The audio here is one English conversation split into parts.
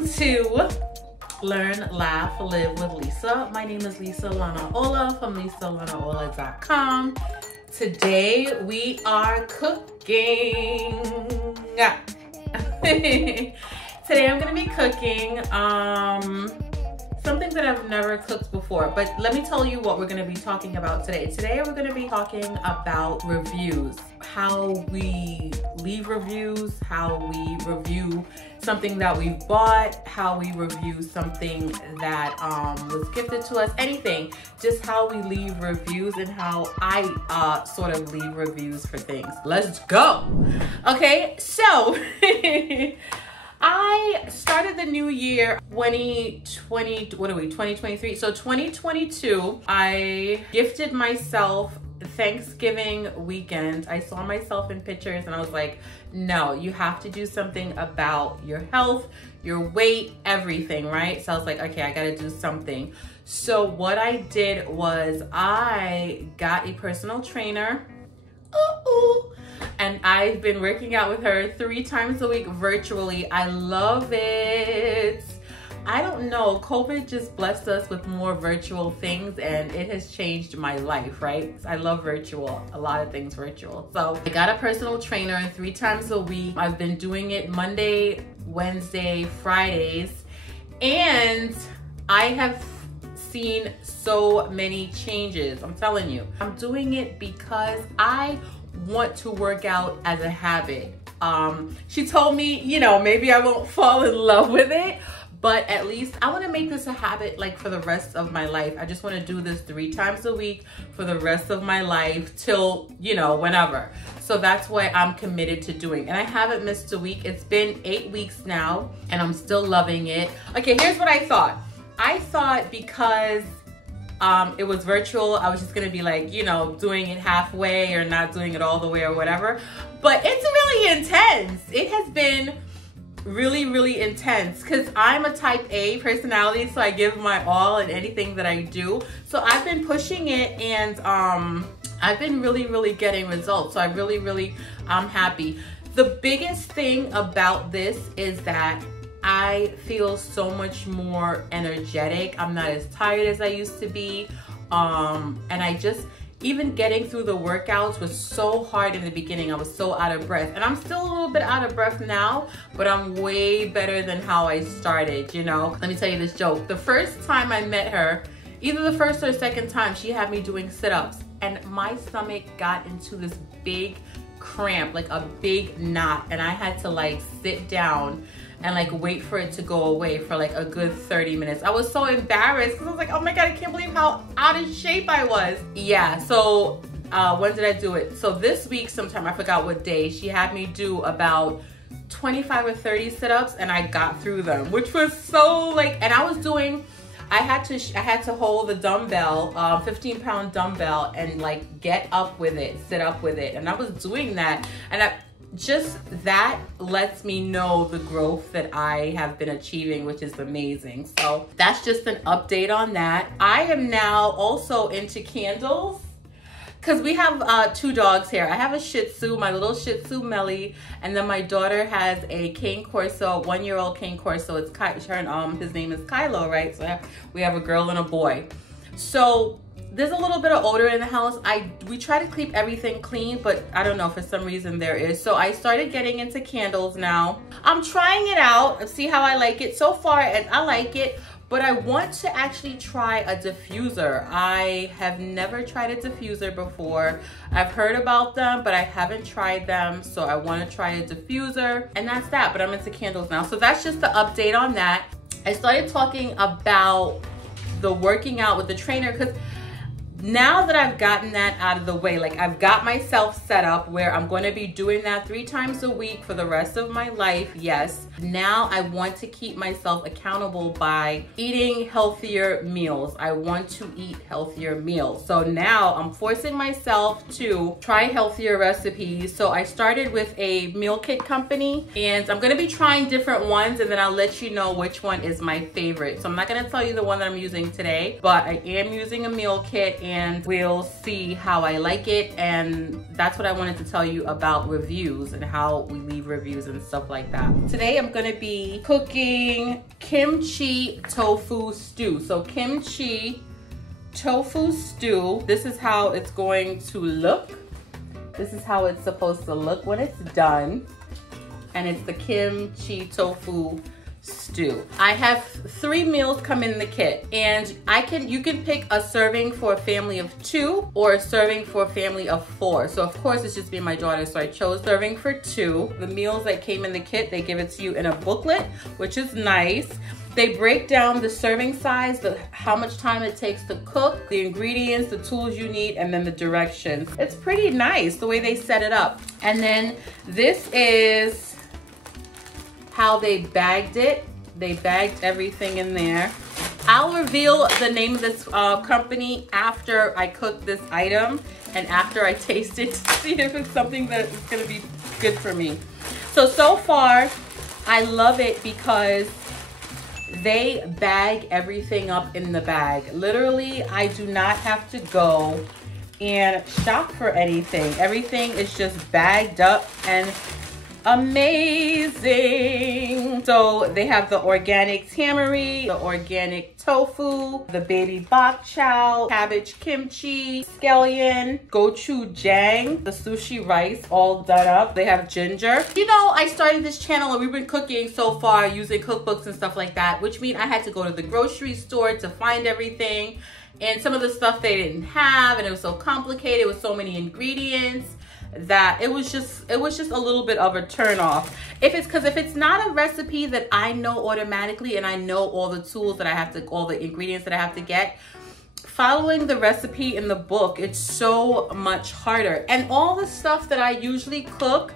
Welcome to Learn, Laugh, Live with Lisa. My name is Lisa Lanaola from lisalanaola.com. Today we are cooking. Today I'm gonna be cooking something that I've never cooked before, but let me tell you what we're gonna be talking about today. Today we're gonna be talking about reviews, how we leave reviews, how we review something that we've bought, how we review something that was gifted to us, anything, just how we leave reviews and how I sort of leave reviews for things. Let's go. Okay, so I started the new year 2023. So 2022, I gifted myself Thanksgiving weekend. I saw myself in pictures and I was like, no, you have to do something about your health, your weight, everything, right? So I was like, okay, I gotta do something. So what I did was I got a personal trainer. And I've been working out with her 3 times a week virtually. I love it. I don't know, COVID just blessed us with more virtual things and it has changed my life, right? I love virtual, a lot of things virtual. So I got a personal trainer 3 times a week. I've been doing it Monday, Wednesday, Fridays, and I have seen so many changes. I'm telling you, I'm doing it because I want to work out as a habit. She told me, you know, maybe I won't fall in love with it, but at least I want to make this a habit like for the rest of my life. I just want to do this 3 times a week for the rest of my life till, you know, whenever. So that's what I'm committed to doing. And I haven't missed a week. It's been 8 weeks now and I'm still loving it. Okay, here's what I thought. I thought because it was virtual, I was just gonna be like, you know, doing it halfway or not doing it all the way or whatever. But it's really intense. It has been really, really intense because I'm a type A personality, so I give my all in anything that I do. So I've been pushing it and I've been really, really getting results. So I'm happy. The biggest thing about this is that I feel so much more energetic. I'm not as tired as I used to be. And I just, even getting through the workouts was so hard in the beginning. I was so out of breath. And I'm still a little bit out of breath now, but I'm way better than how I started, you know? Let me tell you this joke. The first time I met her, either the first or second time, she had me doing sit-ups and my stomach got into this big cramp, like a big knot. And I had to like sit down and like wait for it to go away for like a good 30 minutes. I was so embarrassed because I was like, oh my God, I can't believe how out of shape I was. Yeah, so when did I do it? So this week sometime, I forgot what day, she had me do about 25 or 30 sit-ups and I got through them, which was so like, and I was doing, I had to hold the dumbbell, 15-pound dumbbell and like get up with it, sit up with it. And I was doing that and just that lets me know the growth that I have been achieving, which is amazing. So that's just an update on that. I am now also into candles because we have 2 dogs here. I have a Shih Tzu, my little Shih Tzu Melly, and then my daughter has a Cane Corso, 1-year-old Cane Corso. It's his name is Kylo, right? So we have a girl and a boy. So there's a little bit of odor in the house. We try to keep everything clean, but I don't know, for some reason there is. So I started getting into candles now. I'm trying it out and see how I like it. So far, I like it, but I want to actually try a diffuser. I have never tried a diffuser before. I've heard about them, but I haven't tried them. So I want to try a diffuser and that's that, but I'm into candles now. So that's just the update on that. I started talking about the working out with the trainer because now that I've gotten that out of the way, like I've got myself set up where I'm going to be doing that 3 times a week for the rest of my life, yes. Now I want to keep myself accountable by eating healthier meals. I want to eat healthier meals. So now I'm forcing myself to try healthier recipes. So I started with a meal kit company and I'm going to be trying different ones and then I'll let you know which one is my favorite. So I'm not going to tell you the one that I'm using today, but I am using a meal kit and we'll see how I like it. And that's what I wanted to tell you about reviews and how we leave reviews and stuff like that. Today I'm gonna be cooking kimchi tofu stew. So kimchi tofu stew, this is how it's going to look. This is how it's supposed to look when it's done. And it's the kimchi tofu stew. I have 3 meals come in the kit, and you can pick a serving for a family of 2 or a serving for a family of 4. So of course it's just me and my daughter, so I chose serving for 2. The meals that came in the kit, they give it to you in a booklet, which is nice. They break down the serving size, how much time it takes to cook, the ingredients, the tools you need, and then the directions. It's pretty nice the way they set it up. And then this is how they bagged it. They bagged everything in there. I'll reveal the name of this company after I cook this item and after I taste it to see if it's something that is gonna be good for me. So far, I love it because they bag everything up in the bag. Literally, I do not have to go and shop for anything. Everything is just bagged up and amazing. So they have the organic tamari, the organic tofu, the baby bok chow, cabbage kimchi, scallion, gochujang, the sushi rice all done up. They have ginger. You know, I started this channel and we've been cooking so far using cookbooks and stuff like that, which means I had to go to the grocery store to find everything. And some of the stuff they didn't have, and it was so complicated with so many ingredients that it was just a little bit of a turn off. If it's not a recipe that I know automatically and I know all the tools that I have to, all the ingredients that I have to get, following the recipe in the book, it's so much harder. And all the stuff that I usually cook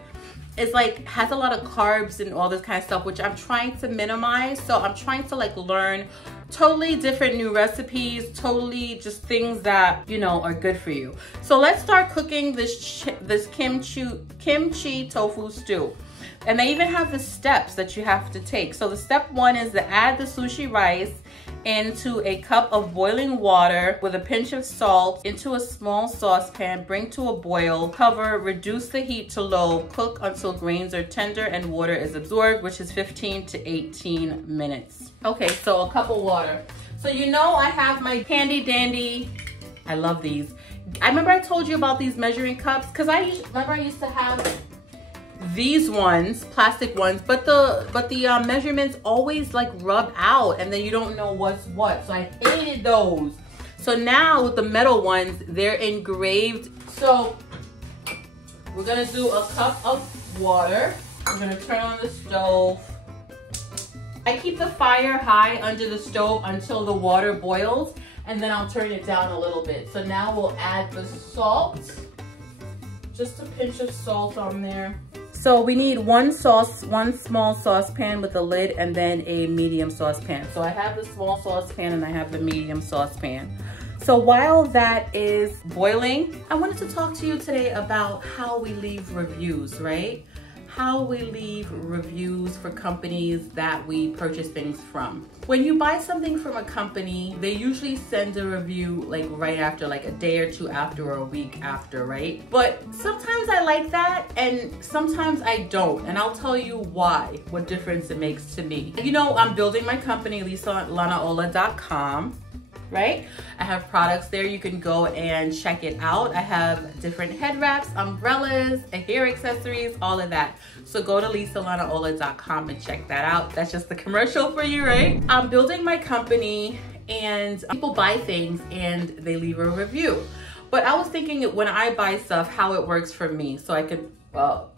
is like, has a lot of carbs and all this kind of stuff, which I'm trying to minimize. So I'm trying to like learn totally different new recipes, totally just things that, you know, are good for you. So let's start cooking this kimchi tofu stew. And they even have the steps that you have to take. So the step 1 is to add the sushi rice into a cup of boiling water with a pinch of salt into a small saucepan, bring to a boil, cover, reduce the heat to low, cook until grains are tender and water is absorbed, which is 15 to 18 minutes. Okay, so a cup of water. So you know I have my handy dandy, I love these. I remember I told you about these measuring cups because I used to have these ones, plastic ones, but the measurements always like rub out and then you don't know what's what. So I hated those. So now with the metal ones, they're engraved. So we're gonna do a cup of water. We're gonna turn on the stove. I keep the fire high under the stove until the water boils, and then I'll turn it down a little bit. So now we'll add the salt, just a pinch of salt on there. So we need one small saucepan with a lid and then a medium saucepan. So I have the small saucepan and I have the medium saucepan. So while that is boiling, I wanted to talk to you today about how we leave reviews, right? How we leave reviews for companies that we purchase things from. When you buy something from a company, they usually send a review like right after, like a day or 2 after or a week after, right? But sometimes I like that and sometimes I don't. And I'll tell you why, what difference it makes to me. You know, I'm building my company, lifestory.com. Right? I have products there. You can go and check it out. I have different head wraps, umbrellas, hair accessories, all of that. So go to lifestory.com and check that out. That's just the commercial for you, right? I'm building my company and people buy things and they leave a review. But I was thinking when I buy stuff, how it works for me so I could,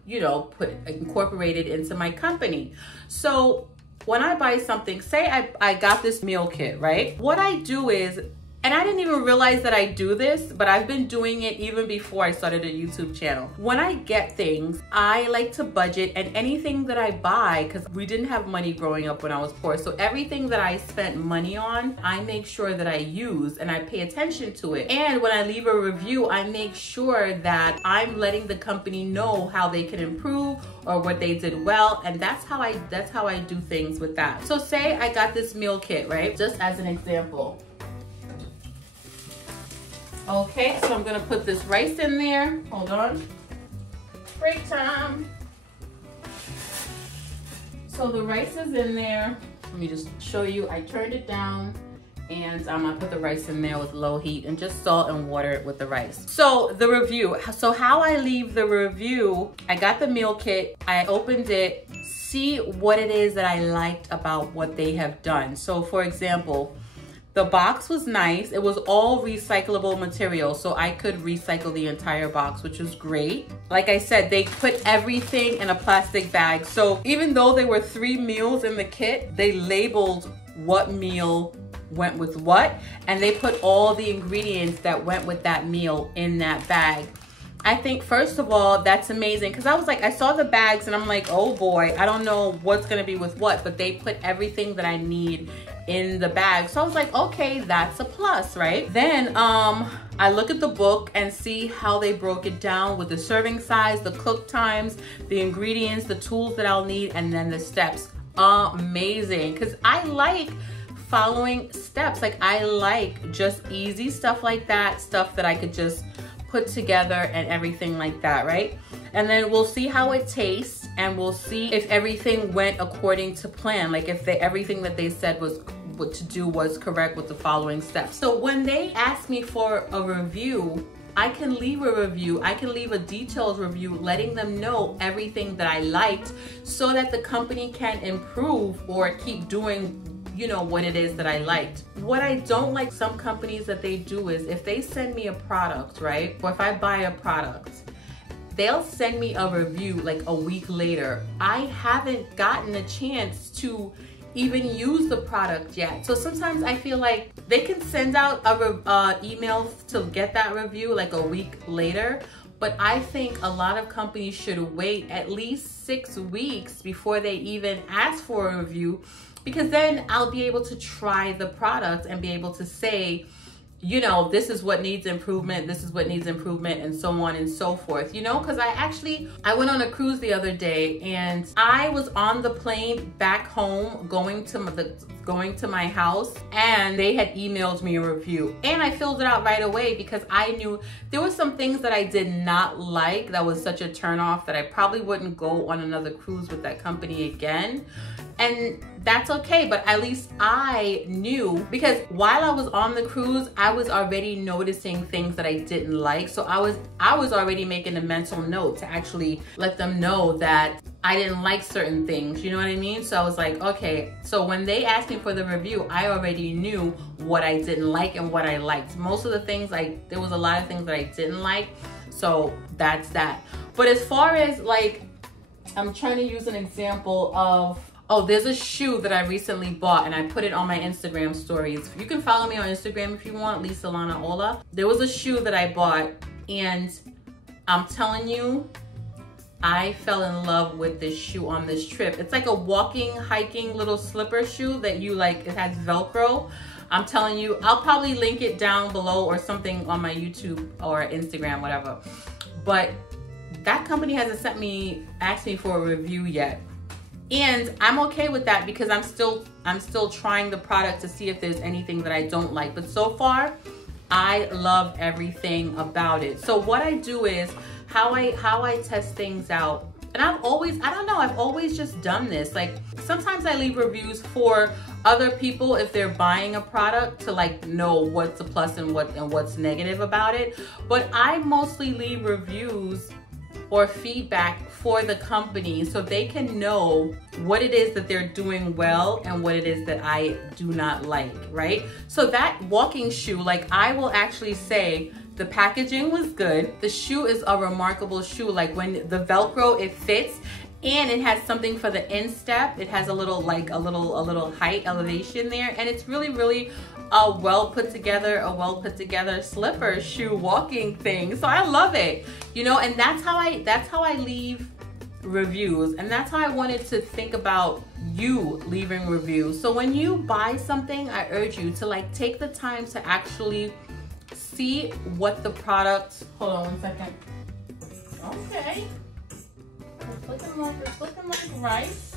you know, incorporate it into my company. So when I buy something, say I got this meal kit, right? What I do is, and I didn't even realize that I do this, but I've been doing it even before I started a YouTube channel. When I get things, I like to budget, and anything that I buy, because we didn't have money growing up when I was poor, so everything that I spent money on, I make sure that I use and I pay attention to it. And when I leave a review, I make sure that I'm letting the company know how they can improve or what they did well, and that's how I do things with that. So say I got this meal kit, right? Just as an example. Okay, so I'm gonna put this rice in there. Hold on. Break time. So the rice is in there. Let me just show you. I turned it down and I put the rice in there with low heat and just salt and water it with the rice. So the review. So how I leave the review, I got the meal kit. I opened it, see what it is that I liked about what they have done. So for example, the box was nice. It was all recyclable material, so I could recycle the entire box, which was great. Like I said, they put everything in a plastic bag. So even though there were 3 meals in the kit, they labeled what meal went with what, and they put all the ingredients that went with that meal in that bag. I think, first of all, that's amazing, because I was like, I saw the bags and I'm like, oh boy, I don't know what's gonna be with what, but they put everything that I need in the bag. So I was like, okay, that's a plus, right? Then I look at the book and see how they broke it down with the serving size, the cook times, the ingredients, the tools that I'll need, and then the steps. Amazing, because I like following steps. Like, I like just easy stuff like that, stuff that I could just put together and everything like that, right? And then we'll see how it tastes, and we'll see if everything went according to plan, like if everything that they said was what to do was correct with the following steps. So when they ask me for a review, I can leave a review. I can leave a detailed review letting them know everything that I liked so that the company can improve or keep doing, you know, what it is that I liked. What I don't like some companies that they do is if they send me a product, right? Or if I buy a product, they'll send me a review like a week later. I haven't gotten a chance to even use the product yet. So sometimes I feel like they can send out a email to get that review like a week later, but I think a lot of companies should wait at least 6 weeks before they even ask for a review, because then I'll be able to try the product and be able to say, you know, this is what needs improvement, this is what needs improvement, and so on and so forth, you know? Because I went on a cruise the other day, and I was on the plane back home going to my house, and they had emailed me a review, and I filled it out right away because I knew there were some things that I did not like that was such a turnoff that I probably wouldn't go on another cruise with that company again. And that's okay, but at least I knew, because while I was on the cruise, I was already noticing things that I didn't like. So I was already making a mental note to actually let them know that I didn't like certain things, you know what I mean? So I was like, okay, so when they asked me for the review, I already knew what I didn't like and what I liked. Most of the things, there was a lot of things that I didn't like, so that's that. But as far as like, I'm trying to use an example of, oh, there's a shoe that I recently bought and I put it on my Instagram stories. You can follow me on Instagram if you want, Lisa Lanaola. There was a shoe that I bought, and I'm telling you, I fell in love with this shoe on this trip. It's like a walking, hiking little slipper shoe that you like, it has Velcro. I'm telling you, I'll probably link it down below or something on my YouTube or Instagram, whatever. But that company hasn't asked me for a review yet. And I'm okay with that because I'm still trying the product to see if there's anything that I don't like. But so far, I love everything about it. So what I do is how I test things out. And I've always just done this. Like, sometimes I leave reviews for other people if they're buying a product to like know what's a plus and what's negative about it. But I mostly leave reviews or feedback for the company so they can know what it is that they're doing well and what it is that I do not like, right? So that walking shoe, like, I will actually say the packaging was good. The shoe is a remarkable shoe. Like, when the Velcro, it fits, and it has something for the instep. It has a little height elevation there, and it's really a well put together slipper shoe walking thing. So I love it, you know. And that's how I leave reviews, and that's how I wanted to think about you leaving reviews. So when you buy something, I urge you to like take the time to actually see what the product. Hold on 1 second. Okay. It's looking like rice.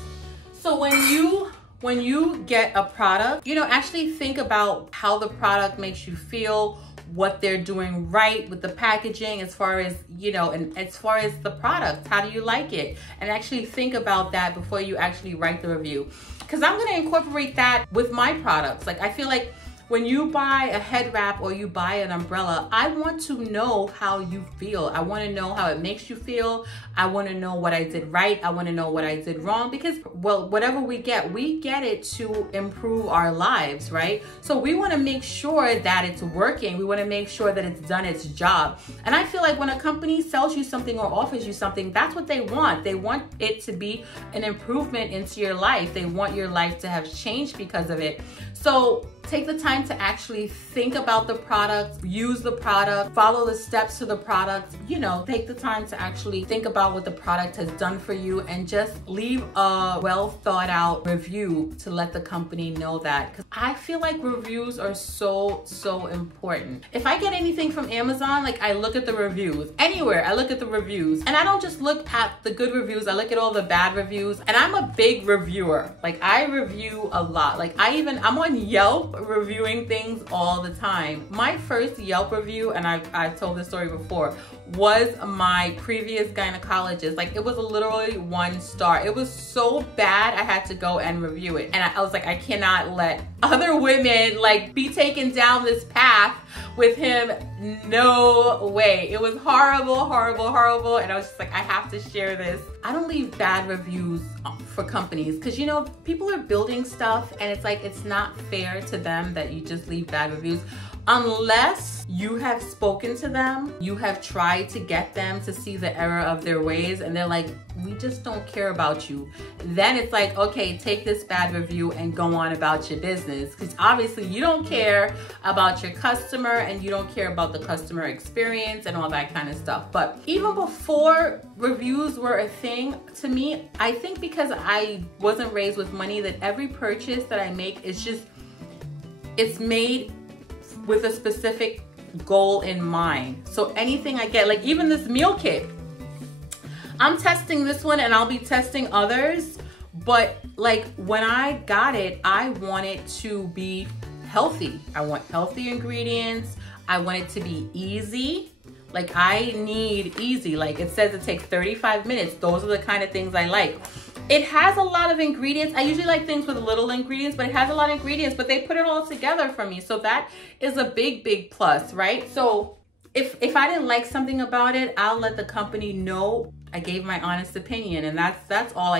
So when you get a product, you know, actually think about how the product makes you feel, what they're doing right with the packaging, as far as, you know, and as far as the product, how do you like it? And actually think about that before you actually write the review. Because I'm gonna incorporate that with my products. Like, I feel like when you buy a head wrap or you buy an umbrella, I want to know how you feel. I want to know how it makes you feel. I want to know what I did right. I want to know what I did wrong, because, well, whatever we get it to improve our lives, right? So we want to make sure that it's working. We want to make sure that it's done its job. And I feel like when a company sells you something or offers you something, that's what they want. They want it to be an improvement into your life. They want your life to have changed because of it. So take the time to actually think about the product, use the product, follow the steps to the product, you know, take the time to actually think about what the product has done for you, and just leave a well thought out review to let the company know that. Because I feel like reviews are so important. If I get anything from Amazon, like, I look at the reviews. Anywhere, I look at the reviews. And I don't just look at the good reviews, I look at all the bad reviews. And I'm a big reviewer. Like, I review a lot. Like, I'm on Yelp reviewing things all the time. My first Yelp review, and I've told this story before, was my previous gynecologist. Like, it was literally 1 star. It was so bad I had to go and review it. And I was like, I cannot let other women like be taken down this path with him. No way. It was horrible, horrible. And I was just like, I have to share this. I don't leave bad reviews for companies, because, you know, people are building stuff, and it's like, it's not fair to them that you just leave bad reviews. Unless you have spoken to them, you have tried to get them to see the error of their ways, and they're like, we just don't care about you. Then it's like, okay, take this bad review and go on about your business. Because obviously you don't care about your customer, and you don't care about the customer experience and all that kind of stuff. But even before reviews were a thing, to me, I think because I wasn't raised with money, that every purchase that I make is just, it's made with a specific goal in mind. So anything I get, like even this meal kit, I'm testing this one and I'll be testing others, but like when I got it, I want it to be healthy. I want healthy ingredients. I want it to be easy. Like, I need easy. Like, it says it takes 35 minutes. Those are the kind of things I like. It has a lot of ingredients. I usually like things with little ingredients, but it has a lot of ingredients, but they put it all together for me. So that is a big plus, right? So if I didn't like something about it, I'll let the company know. I gave my honest opinion, and that's all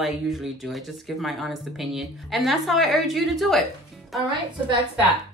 I usually do. I just give my honest opinion, and that's how I urge you to do it. All right, so that's that.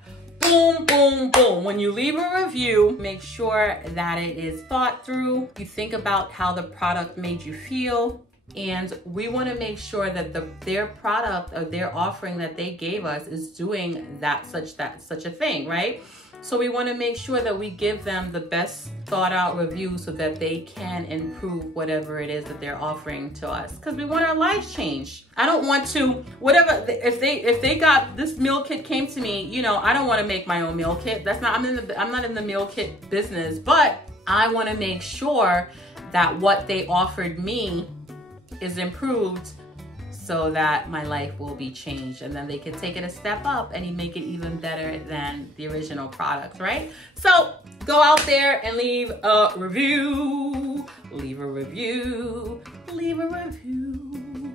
Boom, boom, boom. When you leave a review, make sure that it is thought through. You think about how the product made you feel. And we want to make sure that their product or their offering that they gave us is doing such a thing, right? So we want to make sure that we give them the best thought out review so that they can improve whatever it is that they're offering to us, because we want our lives changed. I don't want to, whatever, if they got this meal kit came to me, you know, I don't want to make my own meal kit. That's not, I'm not in the meal kit business, but I want to make sure that what they offered me is improved, so that my life will be changed, and then they can take it a step up and make it even better than the original product, right? So go out there and leave a review, leave a review, leave a review.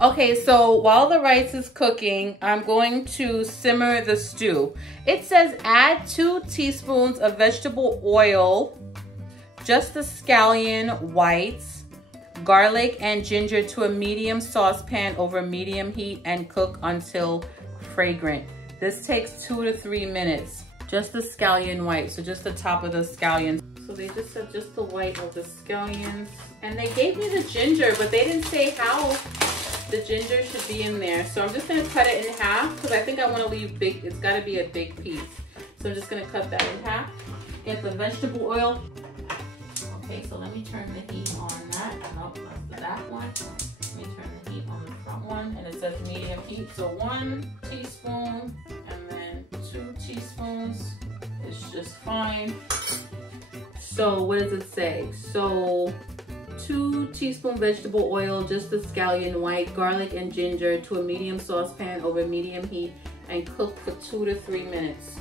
Okay, so while the rice is cooking, I'm going to simmer the stew. It says add 2 teaspoons of vegetable oil, just the scallion whites, garlic and ginger to a medium saucepan over medium heat, and cook until fragrant. This takes 2 to 3 minutes. Just the scallion white, so just the top of the scallions. So they just said just the white of the scallions. And they gave me the ginger, but they didn't say how the ginger should be in there. So I'm just gonna cut it in half, because I think I wanna leave big, it's gotta be a big piece. So I'm just gonna cut that in half. Get the vegetable oil. Okay, so let me turn the heat on that. Nope, that's the back one. Let me turn the heat on the front one, and it says medium heat. So 1 teaspoon and then 2 teaspoons is just fine. So what does it say? So 2 teaspoon vegetable oil, just the scallion white, garlic and ginger to a medium saucepan over medium heat, and cook for 2 to 3 minutes.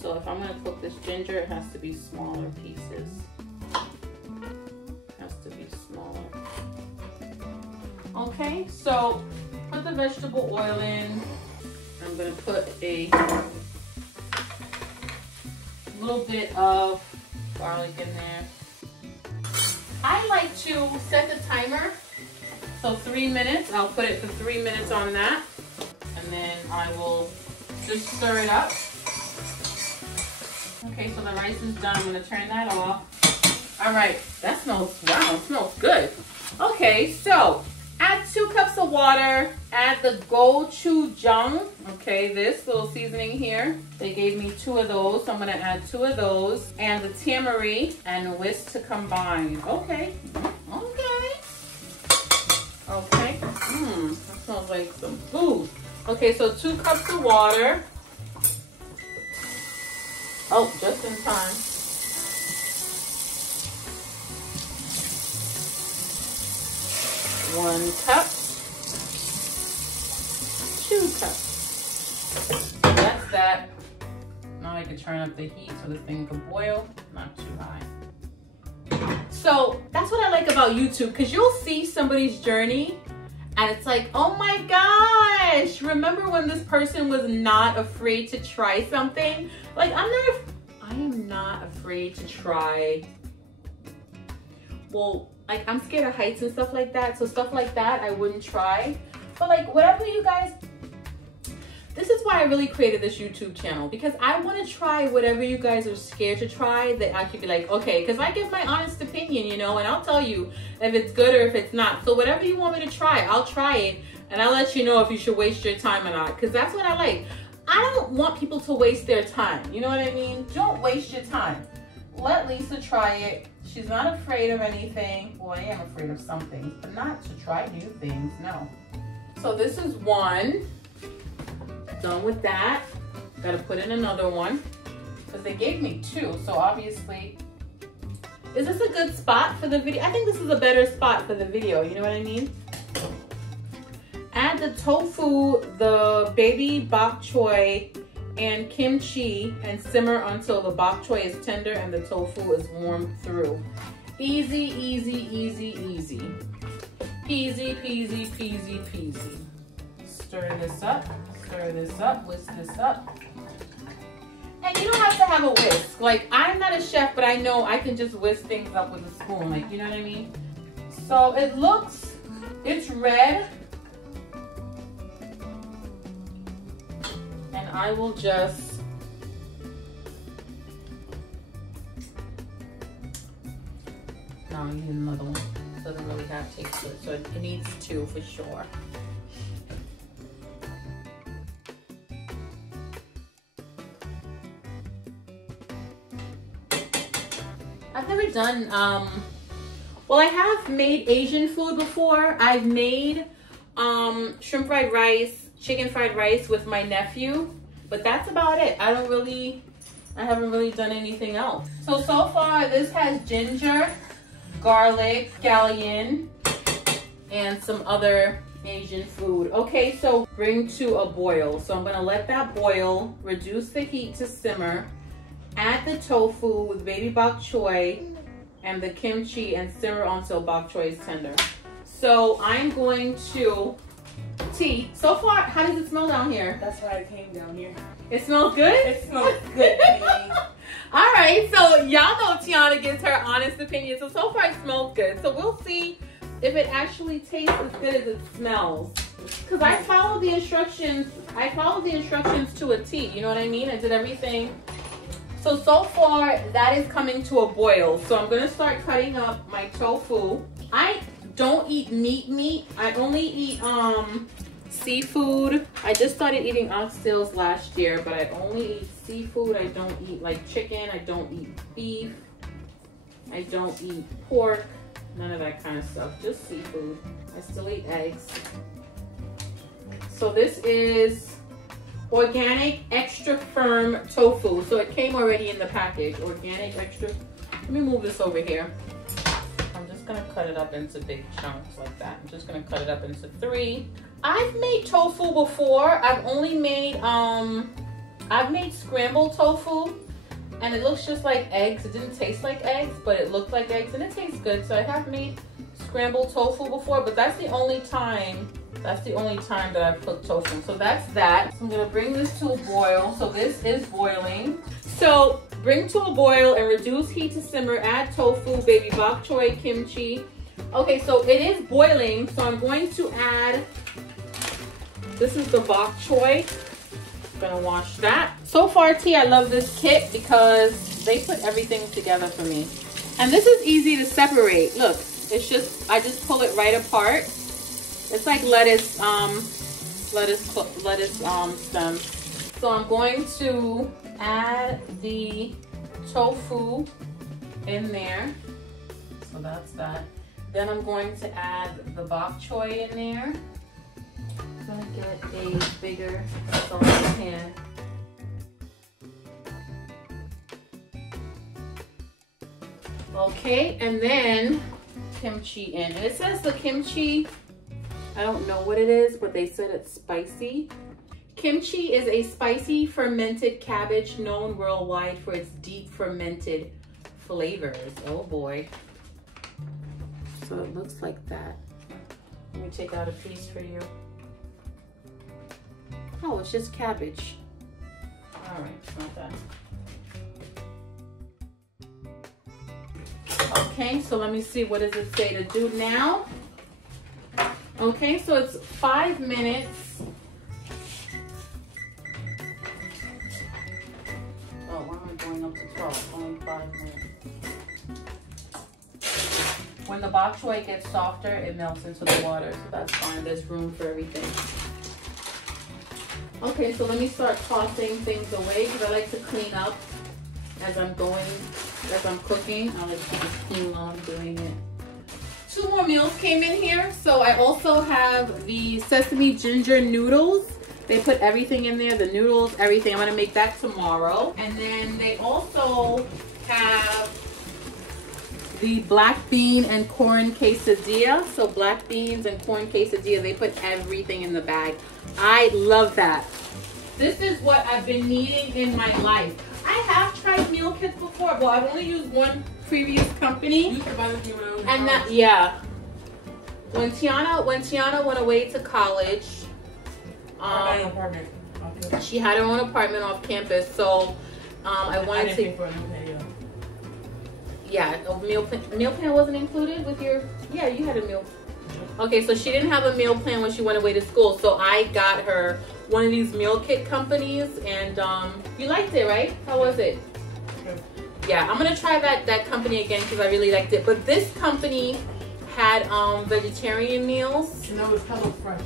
So if I'm gonna cook this ginger, it has to be smaller pieces. It has to be smaller. Okay, so put the vegetable oil in. I'm gonna put a little bit of garlic in there. I like to set the timer. So 3 minutes, I'll put it for 3 minutes on that. And then I will just stir it up. Okay, so the rice is done. I'm gonna turn that off. All right, that smells, wow, it smells good. Okay, so add 2 cups of water, add the gochujang, okay, this little seasoning here. They gave me 2 of those, so I'm gonna add 2 of those, and the tamari and whisk to combine. Okay, okay. Okay, that smells like some food. Okay, so 2 cups of water. Oh, just in time. One cup, 2 cups. That's that. Now I can turn up the heat so this thing can boil, not too high. So that's what I like about YouTube, because you'll see somebody's journey and it's like, oh my gosh, remember when this person was not afraid to try something? Like I am not afraid to try. Well, like I'm scared of heights and stuff like that. So stuff like that, I wouldn't try. But like whatever you guys, this is why I really created this YouTube channel, because I want to try whatever you guys are scared to try, that I could be like, okay, because I give my honest opinion, you know, and I'll tell you if it's good or if it's not. So whatever you want me to try, I'll try it, and I'll let you know if you should waste your time or not, because that's what I like. I don't want people to waste their time, you know what I mean? Don't waste your time. Let Lisa try it. She's not afraid of anything. Well, I am afraid of some things, but not to try new things, no. So this is one. Done with that. Gotta put in another one because they gave me 2, so obviously, is this a good spot for the video? I think this is a better spot for the video, you know what I mean? Add the tofu, the baby bok choy, and kimchi, and simmer until the bok choy is tender and the tofu is warmed through. Easy, easy, easy, easy. Peasy, peasy, peasy, peasy. Stir this up. Stir this up, whisk this up. And you don't have to have a whisk. Like, I'm not a chef, but I know I can just whisk things up with a spoon. Like, you know what I mean? So it looks, it's red. And I will just, no, I need another one. It doesn't really have taste to it, so it needs 2 for sure. I've never done, well, I have made Asian food before. I've made shrimp fried rice, chicken fried rice with my nephew, but that's about it. I haven't really done anything else. So far this has ginger, garlic, scallion, and some other Asian food. Okay, so bring to a boil. So I'm gonna let that boil, reduce the heat to simmer. Add the tofu with baby bok choy and the kimchi and simmer until bok choy is tender. So I'm going to so far, how does it smell down here? That's why I came down here. It smells good? It smells good, baby. All right, so y'all know Tiana gives her honest opinion. So far it smells good. So we'll see if it actually tastes as good as it smells. Because I followed the instructions. I followed the instructions to a T. You know what I mean? I did everything. So far that is coming to a boil. So I'm gonna start cutting up my tofu. I don't eat meat. I only eat seafood. I just started eating oxtails last year, but I only eat seafood. I don't eat like chicken. I don't eat beef. I don't eat pork. None of that kind of stuff. Just seafood. I still eat eggs. So this is organic extra firm tofu. So it came already in the package. Organic extra. Let me move this over here. I'm just gonna cut it up into big chunks like that. I'm just gonna cut it up into 3. I've made tofu before. I've only made I've made scrambled tofu and it looks just like eggs. It didn't taste like eggs, but it looked like eggs and it tastes good. So I have made scrambled tofu before, but that's the only time that I've cooked tofu. So that's that. So I'm gonna bring this to a boil. So this is boiling. So bring to a boil and reduce heat to simmer. Add tofu, baby bok choy, kimchi. Okay, so it is boiling. So I'm going to add, this is the bok choy. I'm gonna wash that. So far, T, I love this kit because they put everything together for me. And this is easy to separate. Look, it's just, I just pull it right apart. It's like lettuce stems. So I'm going to add the tofu in there. So that's that. Then I'm going to add the bok choy in there. I'm gonna get a bigger pan. Okay, and then kimchi in. And it says the kimchi, I don't know what it is, but they said it's spicy. Kimchi is a spicy fermented cabbage known worldwide for its deep fermented flavors. Oh boy. So it looks like that. Let me take out a piece for you. Oh, it's just cabbage. All right, it's not that. Okay, so let me see, what does it say to do now? Okay, so it's 5 minutes. Oh, why am I going up to 12? Only 5 minutes. When the bok choy gets softer, it melts into the water, so that's fine. There's room for everything. Okay, so let me start tossing things away because I like to clean up as I'm cooking. I like to keep it clean while I'm doing it. 2 more meals came in here. So I also have the sesame ginger noodles. They put everything in there, the noodles, everything. I'm gonna make that tomorrow. And then they also have the black bean and corn quesadilla. So black beans and corn quesadilla, they put everything in the bag. I love that. This is what I've been needing in my life. I have tried meal kits before, but I've only used one previous company. You used to buy this when I was in And college. that, yeah. When Tiana went away to college, I got an apartment. she had her own apartment off campus, so I wanted didn't to. pay for it, I didn't pay it. Yeah, a meal plan wasn't included with your. Yeah, you had a meal. Okay, so she didn't have a meal plan when she went away to school, so I got her one of these meal kit companies, and you liked it, right? How was it? Good. Yeah, I'm gonna try that company again because I really liked it. But this company had vegetarian meals. No, it was Hello Fresh.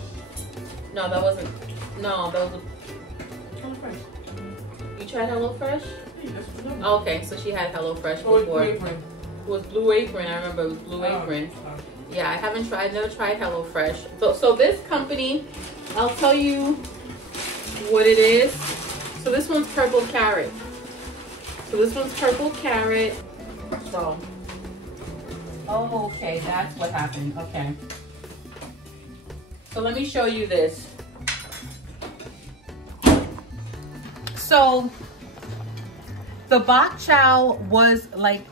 No, that wasn't. No, that was. Hello Fresh. You tried HelloFresh? Yeah, that's what it was. Okay, so she had HelloFresh Oh, it's before. Blue Apron. It was Blue Apron. I remember it was Blue Apron. Oh. Yeah, I've never tried HelloFresh. So this company, I'll tell you what it is. So this one's purple carrot. So, oh, okay, that's what happened. Okay. So let me show you this. So the bok chow was like,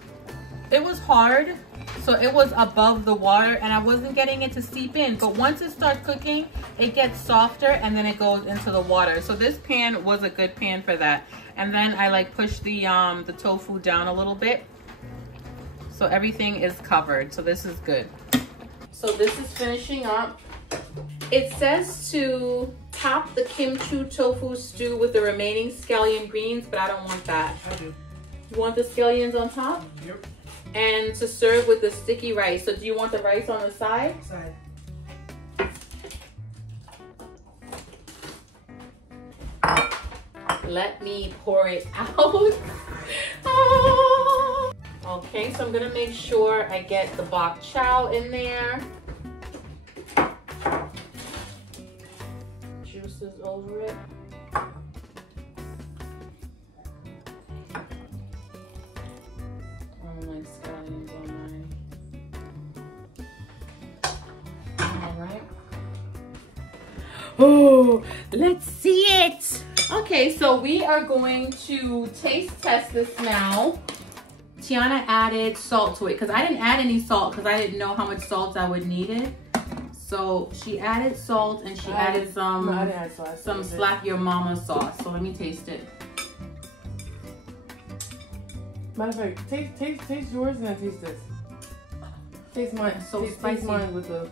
it was hard. So it was above the water and I wasn't getting it to seep in. But once it starts cooking, it gets softer and then it goes into the water. So this pan was a good pan for that. And then I like push the tofu down a little bit. So everything is covered. So this is good. So this is finishing up. It says to top the Kimchi Tofu Stew with the remaining scallion greens, but I don't want that. I do. You want the scallions on top? Yep. And to serve with the sticky rice. So do you want the rice on the side? Side. Let me pour it out. Ah. Okay, so I'm gonna make sure I get the bok chow in there. Juices over it. I don't like scallions on mine. All right. Oh, let's see it. Okay, so we are going to taste test this now. Tiana added salt to it because I didn't add any salt because I didn't know how much salt I would need it. So she added salt and she added some slap your mama sauce. So let me taste it. Matter of fact, taste yours and then taste this. Taste mine. So spicy. Taste mine with the.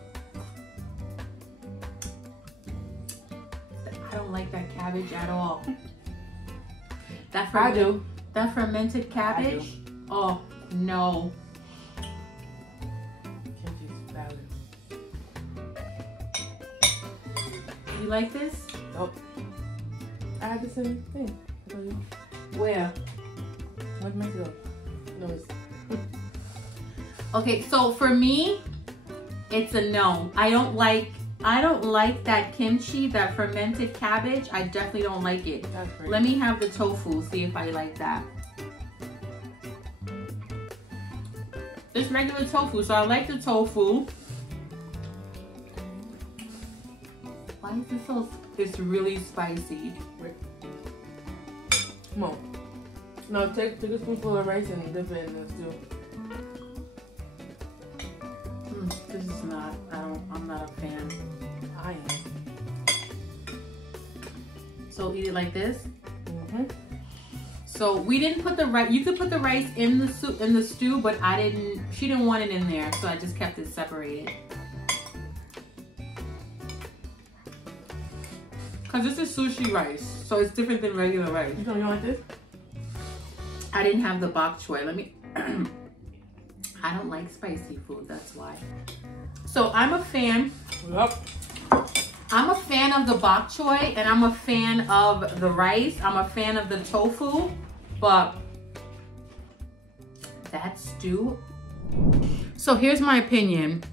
I don't like that cabbage at all. I do. That fermented cabbage. Oh no. Kimchi's valid. You like this? Nope. I had the same thing. Where? Like Mexico. No, it's. Okay, so for me, it's a no. I don't like that kimchi, that fermented cabbage. I definitely don't like it. That's great. Let me have the tofu, see if I like that. It's regular tofu, so I like the tofu. Why is this so, it's really spicy. Wait. Come on. No, take a spoonful of rice and dip it in the stew. This is not, I'm not a fan. I am. So eat it like this. Mm-hmm. So we didn't put the rice, you could put the rice in the soup, in the stew, but she didn't want it in there, so I just kept it separated. Cause this is sushi rice, so it's different than regular rice. You don't like this? I didn't have the bok choy. Let me, I don't like spicy food, that's why. So I'm a fan. Yep. I'm a fan of the bok choy and I'm a fan of the rice. I'm a fan of the tofu, but that stew. So here's my opinion.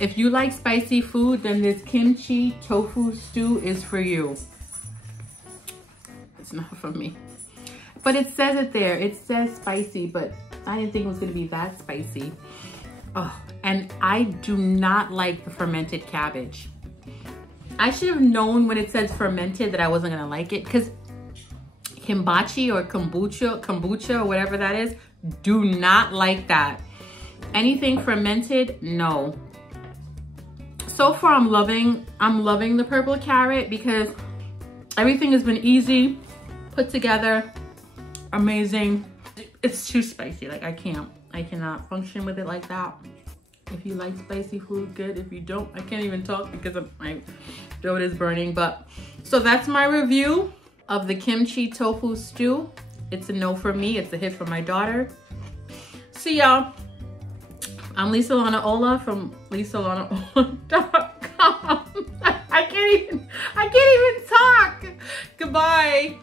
If you like spicy food, then this kimchi tofu stew is for you. It's not for me. But it says it there. It says spicy, but I didn't think it was gonna be that spicy. Oh, and I do not like the fermented cabbage. I should have known when it says fermented that I wasn't gonna like it, because kimbachi or kombucha or whatever that is, do not like that. Anything fermented, no. So far I'm loving the purple carrot because everything has been easy, put together, amazing. It's too spicy, like I cannot function with it like that. If you like spicy food, good. If you don't, I can't even talk because my throat is burning. But so that's my review of the kimchi tofu stew. It's a no for me. It's a hit for my daughter. See y'all. I'm Lisa Lanaola from LisaLanaola.com. I can't even talk. Goodbye.